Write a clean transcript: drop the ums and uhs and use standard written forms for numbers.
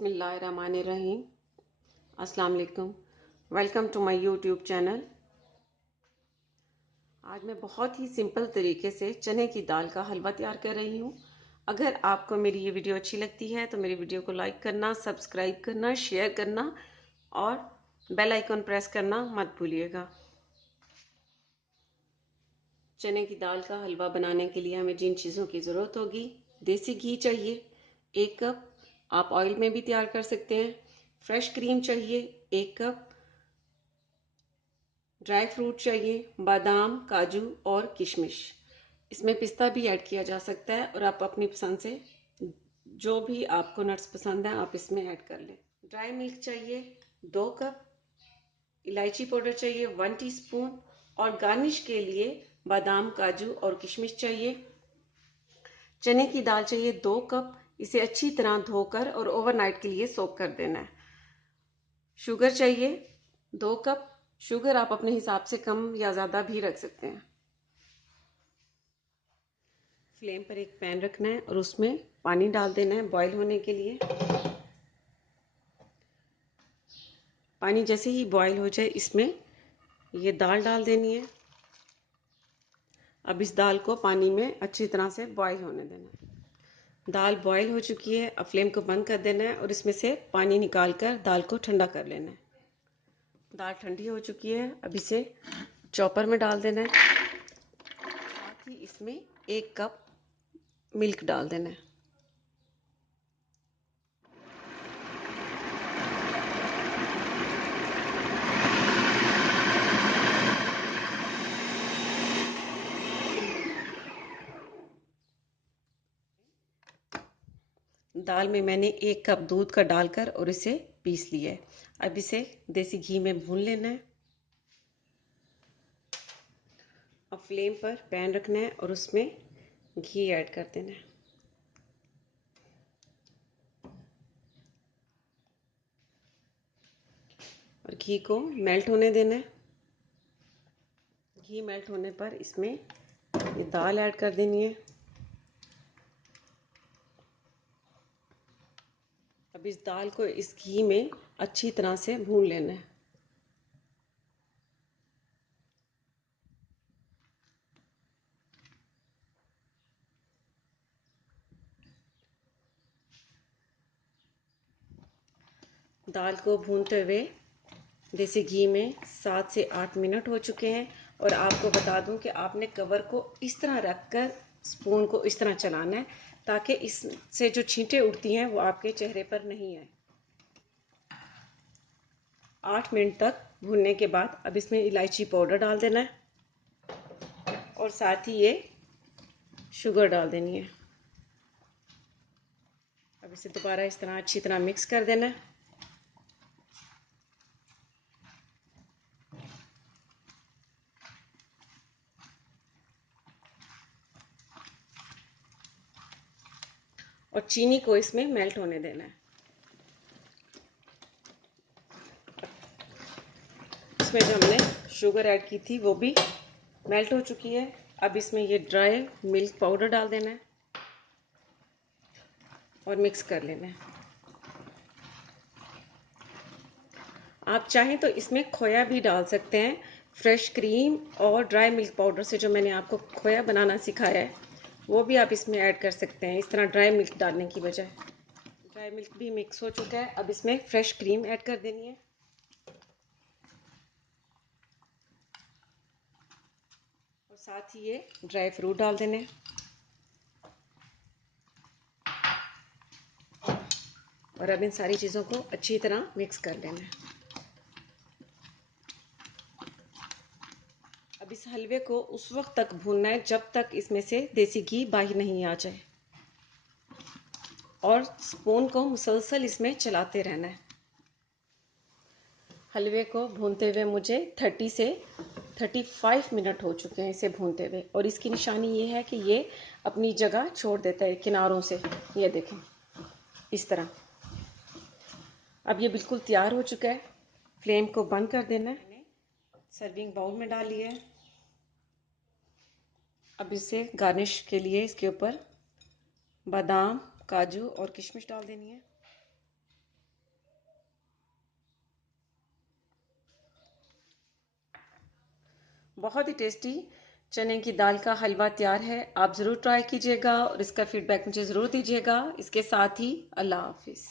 बिस्मिल्लाहिर्रहमानिर्रहीम। अस्सलाम वालेकुम। Welcome to my YouTube channel. आज मैं बहुत ही सिंपल तरीके से चने की दाल का हलवा तैयार कर रही हूँ। अगर आपको मेरी ये वीडियो अच्छी लगती है तो मेरी वीडियो को लाइक करना, सब्सक्राइब करना, शेयर करना और बेल आइकन प्रेस करना मत भूलिएगा। चने की दाल का हलवा बनाने के लिए हमें जिन चीज़ों की ज़रूरत होगी: देसी घी चाहिए 1 कप, आप ऑयल में भी तैयार कर सकते हैं। फ्रेश क्रीम चाहिए 1 कप। ड्राई फ्रूट चाहिए बादाम, काजू और किशमिश। इसमें पिस्ता भी ऐड किया जा सकता है और आप अपनी पसंद से जो भी आपको नट्स पसंद है आप इसमें ऐड कर लें। ड्राई मिल्क चाहिए 2 कप। इलायची पाउडर चाहिए 1 टीस्पून और गार्निश के लिए बादाम, काजू और किशमिश चाहिए। चने की दाल चाहिए 2 कप। इसे अच्छी तरह धोकर और ओवरनाइट के लिए सोक कर देना है। शुगर चाहिए 2 कप। शुगर आप अपने हिसाब से कम या ज़्यादा भी रख सकते हैं। फ्लेम पर एक पैन रखना है और उसमें पानी डाल देना है बॉईल होने के लिए। पानी जैसे ही बॉईल हो जाए इसमें ये दाल डाल देनी है। अब इस दाल को पानी में अच्छी तरह से बॉईल होने देना है। दाल बॉईल हो चुकी है। अब फ्लेम को बंद कर देना है और इसमें से पानी निकाल कर दाल को ठंडा कर लेना है। दाल ठंडी हो चुकी है। अब इसे चॉपर में डाल देना है। साथ ही इसमें 1 कप मिल्क डाल देना है। दाल में मैंने 1 कप दूध का डालकर और इसे पीस लिया है। अब इसे देसी घी में भून लेना है। अब फ्लेम पर पैन रखना है और उसमें घी ऐड कर देना है। और घी को मेल्ट होने देना है। घी मेल्ट होने पर इसमें ये दाल ऐड कर देनी है। अब इस दाल को इस घी में अच्छी तरह से भून लेना है। दाल को भूनते हुए देसी घी में 7 से 8 मिनट हो चुके हैं। और आपको बता दूं कि आपने कवर को इस तरह रखकर स्पून को इस तरह चलाना है ताकि इससे जो छींटे उठती हैं वो आपके चेहरे पर नहीं आए। 8 मिनट तक भूनने के बाद अब इसमें इलायची पाउडर डाल देना है और साथ ही ये शुगर डाल देनी है। अब इसे दोबारा इस तरह अच्छी तरह मिक्स कर देना है। और चीनी को इसमें मेल्ट होने देना है। इसमें जो हमने शुगर ऐड की थी वो भी मेल्ट हो चुकी है। अब इसमें ये ड्राई मिल्क पाउडर डाल देना है और मिक्स कर लेना है। आप चाहें तो इसमें खोया भी डाल सकते हैं। फ्रेश क्रीम और ड्राई मिल्क पाउडर से जो मैंने आपको खोया बनाना सिखाया है वो भी आप इसमें ऐड कर सकते हैं, इस तरह ड्राई मिल्क डालने की बजाय। ड्राई मिल्क भी मिक्स हो चुका है। अब इसमें फ्रेश क्रीम ऐड कर देनी है और साथ ही ये ड्राई फ्रूट डाल देने हैं। और अब इन सारी चीज़ों को अच्छी तरह मिक्स कर लेना है। अब इस हलवे को उस वक्त तक भूनना है जब तक इसमें से देसी घी बाहर नहीं आ जाए और स्पून को मुसलसल इसमें चलाते रहना है। हलवे को भूनते हुए मुझे 30 से 35 मिनट हो चुके हैं इसे भूनते हुए। और इसकी निशानी ये है कि ये अपनी जगह छोड़ देता है किनारों से, ये देखें इस तरह। अब ये बिल्कुल तैयार हो चुका है। फ्लेम को बंद कर देना है। सर्विंग बाउल में डाल लिया है। अब इसे गार्निश के लिए इसके ऊपर बादाम, काजू और किशमिश डाल देनी है। बहुत ही टेस्टी चने की दाल का हलवा तैयार है। आप ज़रूर ट्राई कीजिएगा और इसका फीडबैक मुझे ज़रूर दीजिएगा। इसके साथ ही अल्लाह हाफिज़।